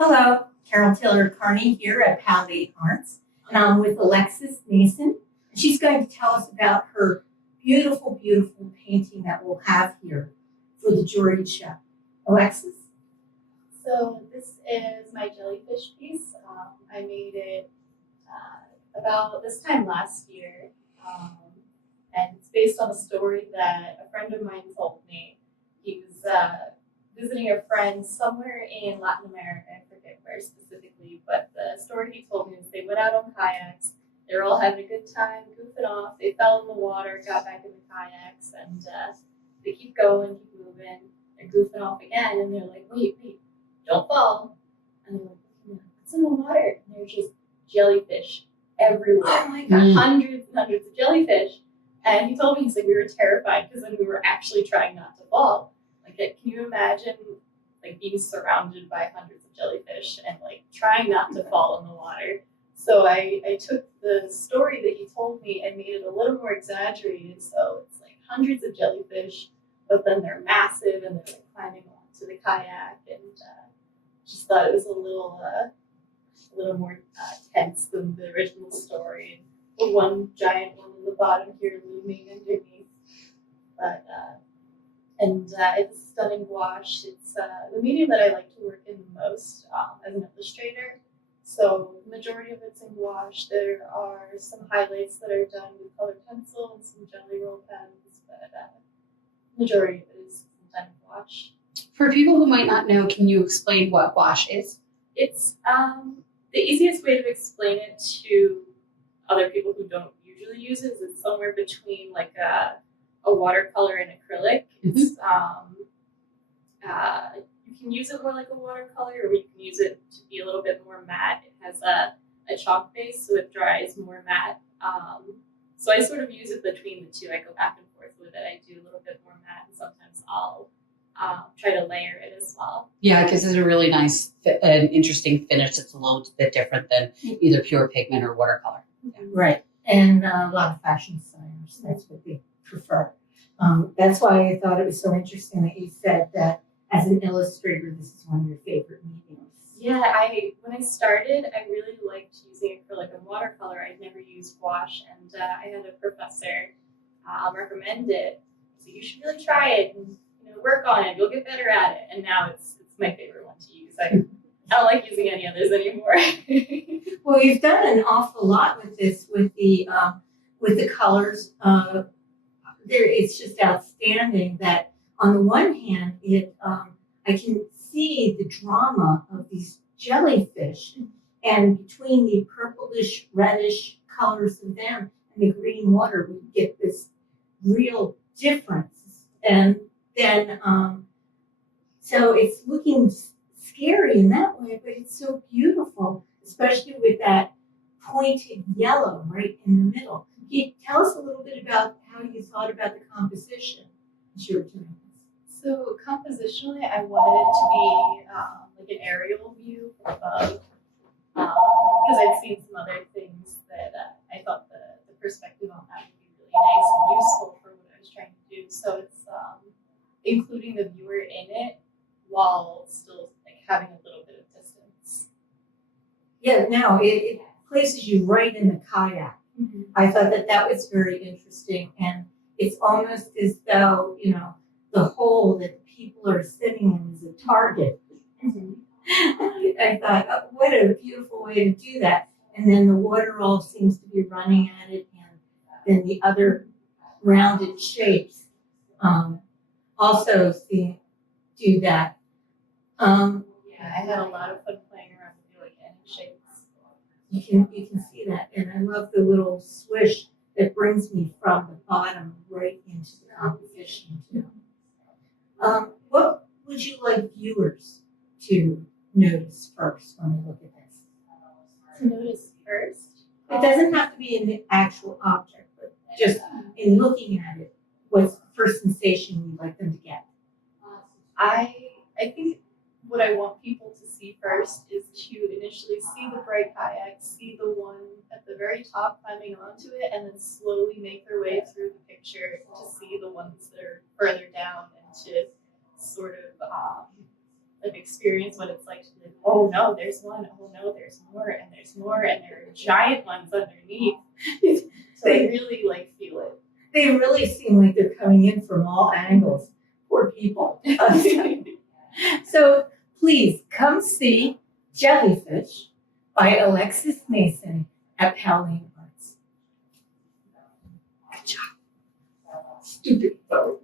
Hello, Carol Taylor Carney here at Powell Arts, and I'm with Alexis Nason. And she's going to tell us about her beautiful, beautiful painting that we'll have here for the juried show. Alexis? So this is my jellyfish piece. I made it about this time last year, and it's based on a story that a friend of mine told me. He was visiting a friend somewhere in Latin America, I forget where specifically, but the story he told me is they went out on kayaks, they were all having a good time, goofing off, they fell in the water, got back in the kayaks, and they keep going, keep moving, they're goofing off again, and they're like, wait, don't fall. And they're like, what's in the water? And there's just jellyfish everywhere. Oh my God. Hundreds and hundreds of jellyfish. And he told me, he's like, we were terrified because then we were actually trying not to fall. Like, can you imagine like being surrounded by hundreds of jellyfish and like trying not to fall in the water? So I took the story that he told me and made it a little more exaggerated. So it's like hundreds of jellyfish, but then they're massive and they're like climbing onto the kayak, and just thought it was a little more tense than the original story. And the one giant one on the bottom here looming underneath, but. It's stunning gouache. It's the medium that I like to work in the most as an illustrator. So the majority of it's in gouache. There are some highlights that are done with colored pencil and some jelly roll pens, but majority of it is done in gouache. For people who might not know, can you explain what gouache is? It's the easiest way to explain it to other people who don't usually use it is it's somewhere between like a watercolor and acrylic. It's you can use it more like a watercolor, or you can use it to be a little bit more matte. It has a chalk base, so it dries more matte. So I sort of use it between the two. I go back and forth with it. I do a little bit more matte, and sometimes I'll try to layer it as well. Yeah, because it's a really nice and interesting finish. It's a little bit different than either pure pigment or watercolor. Yeah. Right, and a lot of fashion designers, that's what they prefer. That's why I thought it was so interesting that you said that as an illustrator, this is one of your favorite mediums. Yeah, when I started, I really liked using acrylic and watercolor. I'd never used gouache, and I had a professor recommend it. So you should really try it and work on it. You'll get better at it. And now it's my favorite one to use. I don't like using any others anymore. Well, you've done an awful lot with this, with the colors. It's just outstanding that on the one hand, I can see the drama of these jellyfish, and between the purplish, reddish colors of them and the green water, we get this real difference. And then, so it's looking scary in that way, but it's so beautiful, especially with that pointed yellow right in the middle. Can you tell us a little bit about how you thought about the composition that you were doing? So compositionally, I wanted it to be like an aerial view from above, because I'd seen some other things that I thought the perspective on that would be really nice and useful for what I was trying to do. So it's including the viewer in it while still like having a little bit of distance. Yeah, no, it places you right in the kayak. Mm-hmm. I thought that was very interesting, and it's almost as though the hole that people are sitting in is a target. Mm-hmm. I thought, oh, what a beautiful way to do that. And then the water all seems to be running at it, and then the other rounded shapes also do that. Yeah, I had a lot of fun playing around with the organic shapes. You can see that, and I love the little swish that brings me from the bottom right into the composition too. What would you like viewers to notice first when they look at this? To notice first? It doesn't have to be in the actual object, but just in looking at it, what's the first sensation you'd like them to get? I think what I want people to see first is to initially see the bright kayak, see the one at the very top climbing onto it, and then slowly make their way through the picture to see the ones that are further down, and to sort of like experience what it's like to be like, oh no, there's one, oh no, there's more, and there are giant ones underneath. So I really like feel it. They really seem like they're coming in from all angles. Poor people. So please come see Jellyfish by Alexis Nason at Powell Arts. Good job. Stupid boat.